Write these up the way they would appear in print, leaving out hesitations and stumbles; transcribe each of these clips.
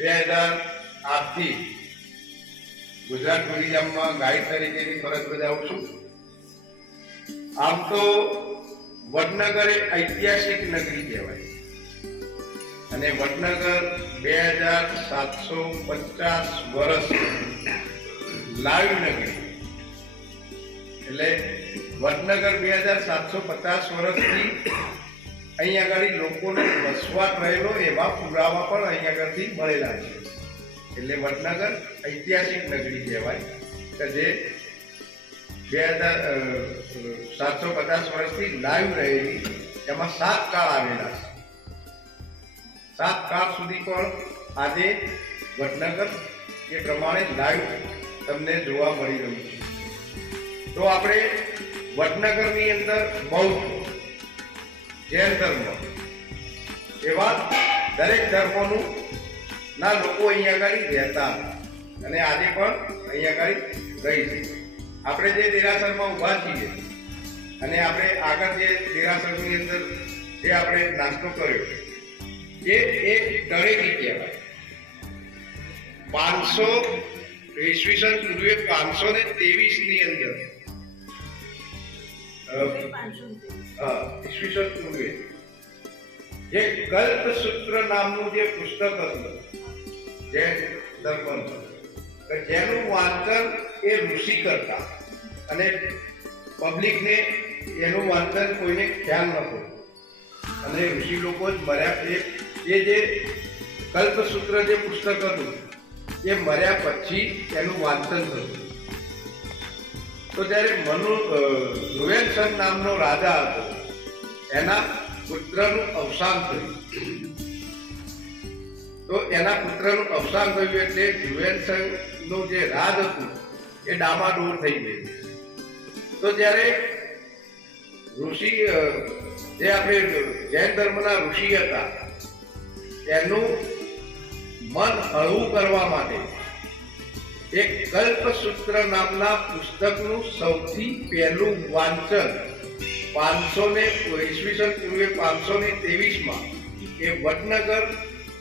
2008થી Gujarat ટુરિઝમમાં guide તરીકેની ફરજ બજાવું છું. આમ તો વડનગર એ ઐતિહાસિક નગરી કહેવાય અને વડનગર 2750 વર્ષ લાઈવ નગરી એટલે વડનગર 2750 વર્ષથી અહીંયા આગળ લોકોનો વસવાટ રહેલો એવા પુરાવા પણ અહીંયા આગળથી મળેલા છે. એટલે વડનગર ઐતિહાસિક નગરી કહેવાય કે જે 2750 વર્ષથી લાઈવ રહેલી. એમાં 7 કાળ આવેલા છે. 7 કાળ સુધી પણ આજે વડનગર એ પ્રમાણે લાઈવ તમને જોવા મળી રહ્યું છે. તો આપણે વડનગરની અંદર બૌદ્ધ, જૈન ધર્મ એવા દરેક ધર્મોનું ના લોકો અહીંયા આગળ રહેતા અને આજે પણ અહીંયા આગળ રહી છે. આપણે જે દેરાસરમાં ઊભા છીએ અને આપણે આગળ જે દેરાસરની અંદર જે આપણે નાસ્તો કર્યો એ એક તળેટી કહેવાય. 500 ઈસવીસન પૂર્વે 523 ની અંદર ઈસવીસન પૂર્વે જે કલ્પસૂત્ર નામનું જે પુસ્તક હતું જૈન ધર્મનું, જેનું વાંચન એ ઋષિ કરતા અને પબ્લિકને એનું વાંચન કોઈને ખ્યાલ નહોતો અને ઋષિ લોકો જ મર્યા. એ જે કલ્પસૂત્ર જે પુસ્તક હતું એ મર્યા પછી એનું વાંચન થયું. તો જ્યારે હ્યુએન્સન નામનો રાજા હતો, એના પુત્રનું અવસાન થયું. તો એના પુત્રનું અવસાન થયું એટલે હ્યુએન્સનનું જે રાજ હતું એ ડામાડોળ થઈ ગયું. તો જ્યારે ઋષિ જે આપણે જૈન ધર્મના ઋષિ હતા એનું મન હળવું કરવા માટે એક કલ્પસૂત્ર નામના પુસ્તકનું સૌથી પહેલું વાંચન ઈસવીસન પૂર્વે 523માં એ વડનગર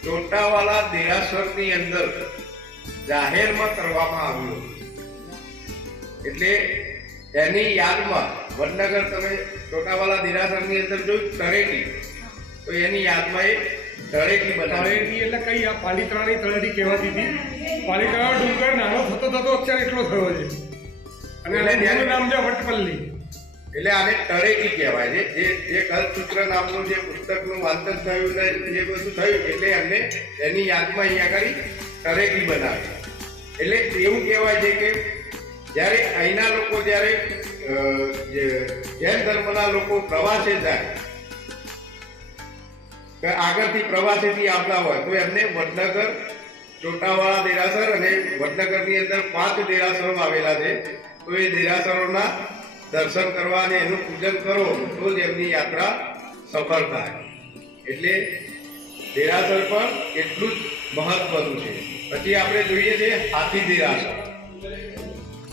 ચોટાવાલા દેરાસરની અંદર જાહેરમાં કરવામાં આવ્યું. એટલે એની યાદમાં વડનગર તમે ચોટાવાલા દેરાસરની અંદર જોયું તળેટી, તો એની યાદમાં એ તળેટી બનાવેલી. એટલે કઈ આ પાલિતાણાની તળેટી કહેવાતી હતી. પાલિતાણા ડુંગર નાનો થતો થતો અત્યારે એટલો થયો છે અને એનું નામ છે વટપલ્લી. એટલે આને તળેટી કહેવાય છે. જે કલ્પસૂત્ર નામનું જે પુસ્તકનું વાંચન થયું ને એ બધું થયું એટલે એમને એની યાદમાં અહીંયા આગળ તળેટી બનાવી. એટલે એવું કહેવાય છે કે જ્યારે અહીંના લોકો જ્યારે જૈન ધર્મના લોકો પ્રવાસે જાય કે આગળથી પ્રવાસેથી આવતા હોય તો એમને વડનગર ચોટાવાળા દેરાસર અને વડનગરની અંદર 5 દેરાસરો આવેલા છે. તો એ દેરાસરોના દર્શન કરવા અને એનું પૂજન કરો તો જ એમની યાત્રા સફળ થાય. એટલે દેરાસર પણ એટલું જ મહત્વનું છે. પછી આપણે જોઈએ છીએ હાથી દેરાસર.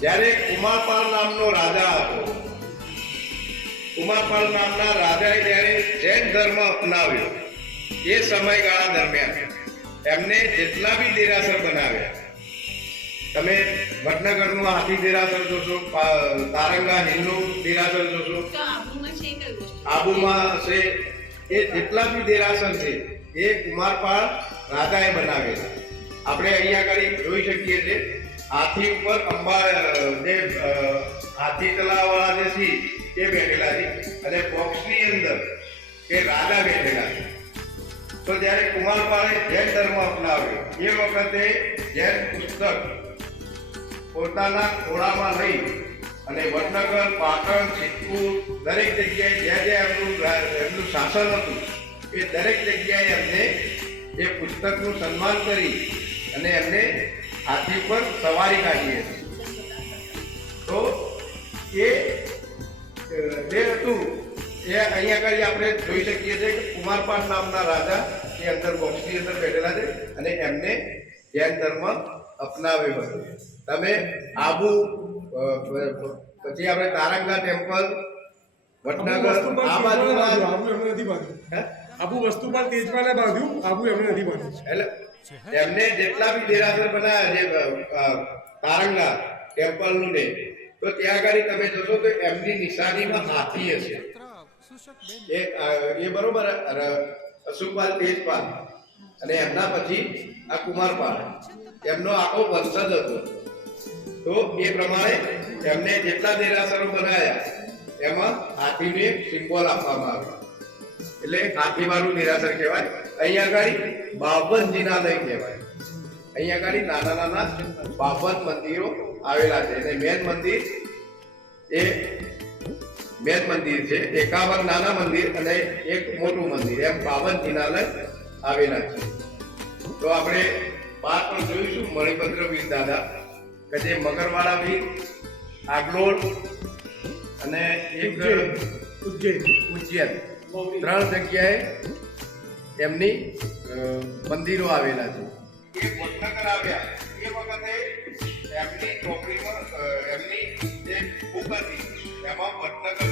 જ્યારે કુમારપાળ નામનો રાજા હતો, કુમારપાળ નામના રાજાએ જ્યારે જૈન ધર્મ અપનાવ્યો એ સમયગાળા દરમિયાન એમને જેટલા બી દેરાસર બનાવ્યા, તમે વડનગરનું હાથી દેરાસર જોશો, તારંગા હિલનું દેરાસર જોશો, આબુમાં છે, એ જેટલા બી દેરાસર છે એ કુમારપાળ રાજાએ બનાવેલા. આપણે અહીંયા આગળ જોઈ શકીએ છીએ હાથી ઉપર જે હાથી તલાવવાળા જે છે એ બેઠેલા છે અને બોક્સની અંદર એ રાજા બેઠેલા છે. તો જ્યારે કુમારપાળે જૈન ધર્મ અપનાવ્યો એ વખતે જૈન પુસ્તક પોતાના ખોળામાં લઈ અને વડનગર, પાટણ, સિદ્ધપુર દરેક જગ્યાએ જ્યાં એમનું શાસન હતું એ દરેક જગ્યાએ એમને એ પુસ્તકનું સન્માન કરી અને એમને હાથી પર સવારી કાઢી હતી. તો એ જે હતું એ અહીંયા આગળ આપણે જોઈ શકીએ છીએ કે કુમારપાળ નામના રાજા એ અંદર બોક્સની અંદર બેઠેલા છે અને એમને જૈન ધર્મ અપનાવ્યો હતો. તમે આબુ, પછી આપણે તારંગા ટેમ્પલ, વડનગર આ બાજુમાં આબુ વસ્તુ પણ તેજપાલે બાંધ્યું, આબુ એમને નથી બાંધ્યું. એટલે એમને જેટલા બી દેરાસર બનાવ્યા છે તારંગા ટેમ્પલનું ને, તો ત્યાં આગળ તમે જોશો તો એમની નિશાનીમાં હાથી હશે. એ બરોબર અશુકપાલ તેજપાલ અને એમના પછી આ કુમારપાલ એમનો આખો વંશજ હતો. તો એ પ્રમાણે એમને જેટલા દેરાસરો બનાવ્યા એમાં હાથીને એક સિમ્બોલ આપવામાં આવ્યો, એટલે હાથીવાળું દેરાસર કહેવાય. અહીંયા આગળ 52 જિનાલય કહેવાય. અહીંયા આગળ નાના નાના 52 મંદિરો આવેલા છે અને મેન મંદિર છે 51 નાના મંદિર અને એક મોટું મંદિર, એમ 52 જિનાલય આવેલા છે. તો આપણે બાર પણ જોઈશું મણિભદ્ર વીર દાદા કે જે મગરવાડા વીર, આગલોડ અને એક ઉજ્જૈન 3 જગ્યાએ એમની મંદિરો આવેલા છે. એ વડનગર આવ્યા એ વખતે એમની ચોપડીમાં એમની જે બુક હતી એમાં વડનગર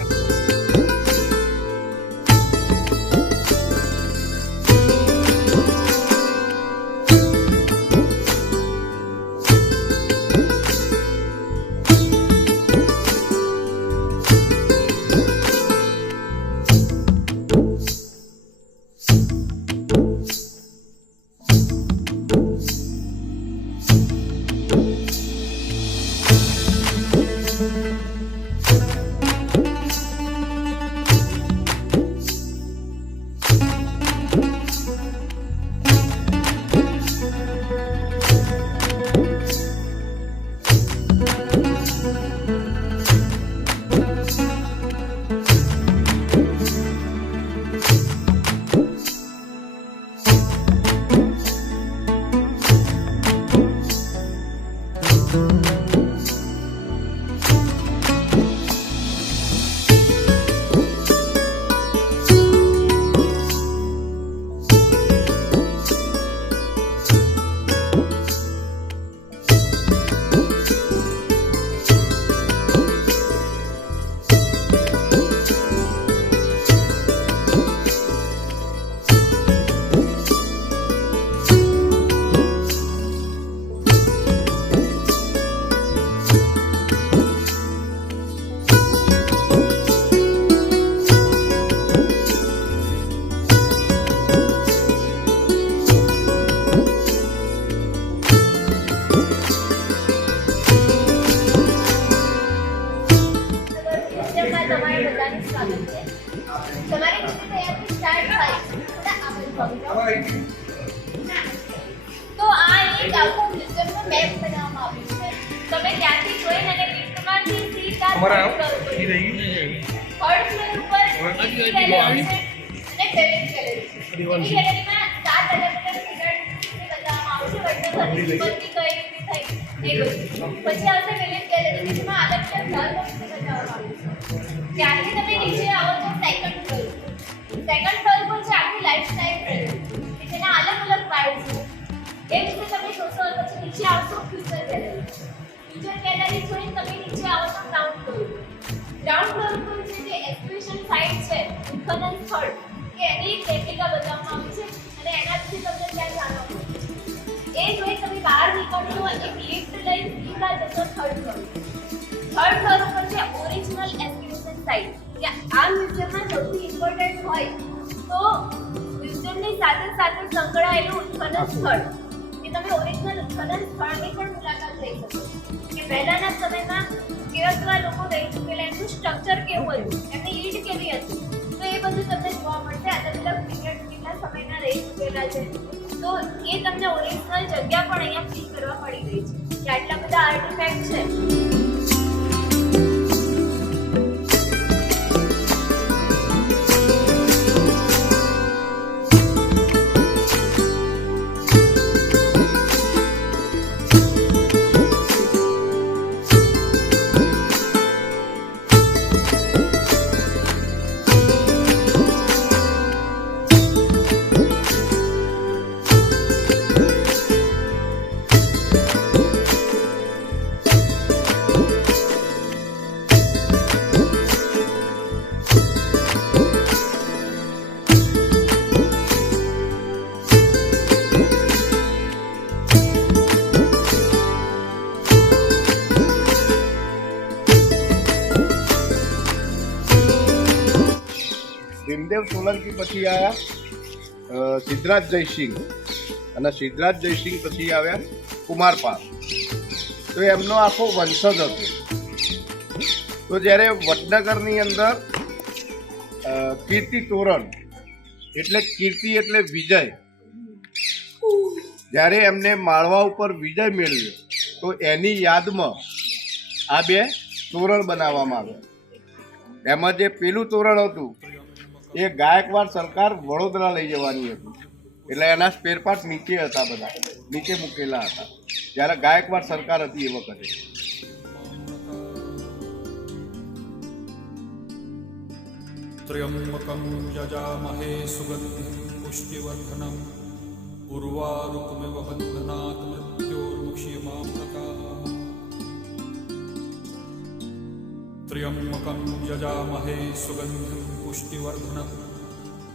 તો આ એક આખું મ્યુઝિયમનો મેપ બનાવવામાં આવ્યું છે. તમે ત્યાંથી જોઈને અને લિફ્ટમાંથી સીધા થર્ડ ફ્લોર ઉપર ગેલેરી છે અને પેલેસ ગેલેરી છે. એની ગેલેરીમાં 7 અલગ અલગ ફિગર બતાવવામાં આવશે. વડનગરની ઉત્પત્તિ કઈ રીતે થઈ એ બધું. પછી આવશે પેલેસ ગેલેરી, જેમાં અલગ અલગ ઘર વિશે બતાવવામાં આવ્યું છે. ત્યાંથી તમે નીચે આવો તો સેકન્ડ ફ્લોર પર છે આખી લાઈફસ્ટાઈલ રહેલી, જેના અલગ અલગ વાઇબ્સ છે. એ રીતે તમે જોશો. પછી નીચે આવશો ફ્યુચર ગેલેરી જોઈને તમે નીચે આવો તો ગ્રાઉન્ડ ફ્લોર ઉપર છે જે એક્ઝિબિશન સાઇટ છે, ઉત્ખનન સ્થળ, કે એની રેપ્લિકા બતાવવામાં આવી છે અને એના વિશે તમને ત્યાં જાણવા મળશે. એ જોઈ તમે બહાર નીકળશો, એક લિફ્ટ લઈને સીધા જશો થર્ડ ફ્લોર ઉપર છે ઓરિજિનલ એક્ઝિબિશન સાઇટ. કે આ મ્યુઝિયમમાં સૌથી ઇમ્પોર્ટન્ટ હોય તો મ્યુઝિયમની સાથે સાથે સંકળાયેલું ઉત્ખનન સ્થળ, કે તમે ઓરિજિનલ ઉત્ખનન સ્થળની પણ મુલાકાત લઈ શકો કે પહેલાના સમયમાં કેવા લોકો રહી ચૂકેલા, એમનું સ્ટ્રક્ચર કેવું હતું, એમની ઈંટ કેવી હતી, તો એ બધું તમને જોવા મળશે. અલગ અલગ પીરિયડ કેટલા સમયના રહી ચૂકેલા છે, તો એ તમને ઓરિજિનલ જગ્યા પણ અહીંયા ફીલ કરવા મળી રહી છે કે આટલા બધા આર્ટિફેક્ટ છે. ભીમદેવ સોલંકી પછી આવ્યા સિદ્ધરાજ જયસિંહ, અને સિદ્ધરાજ જયસિંહ પછી આવ્યા કુમારપાળ. તો એમનો આખો વંશજ હતો. તો જ્યારે વડનગરની અંદર કીર્તિ તોરણ એટલે કીર્તિ એટલે વિજય, જ્યારે એમને માળવા ઉપર વિજય મેળવ્યો તો એની યાદમાં આ બે તોરણ બનાવવામાં આવ્યા. એમાં જે પેલું તોરણ હતું એ ગાયકવાડ સરકાર વડોદરા લઈ જવાની હતી, એટલે એના સ્પેર પાર્ટ નીચે હતા, બધા નીચે મૂકેલા હતા જ્યારે ગાયકવાડ સરકાર હતી એ વખતે. त्र्यम्बकं यजामहे सुगन्धिं पुष्टिवर्धनम् उर्वारुकमिव बन्धनात् मृत्योर्मुक्ष्यमामृताः. त्र्यम्बकं यजामहे सुगन्धिं पुष्टिवर्धनम्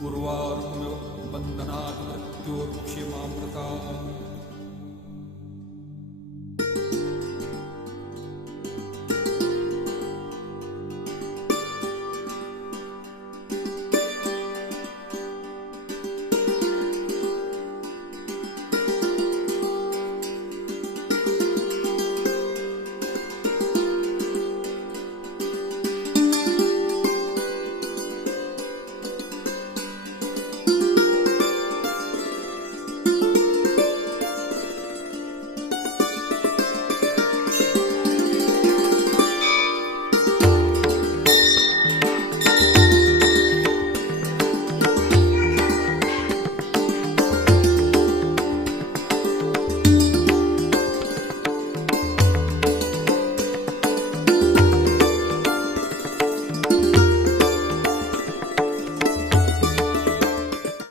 उर्वारुकमिव बन्धनात् मृत्योर्मुक्ष्यमामृताः.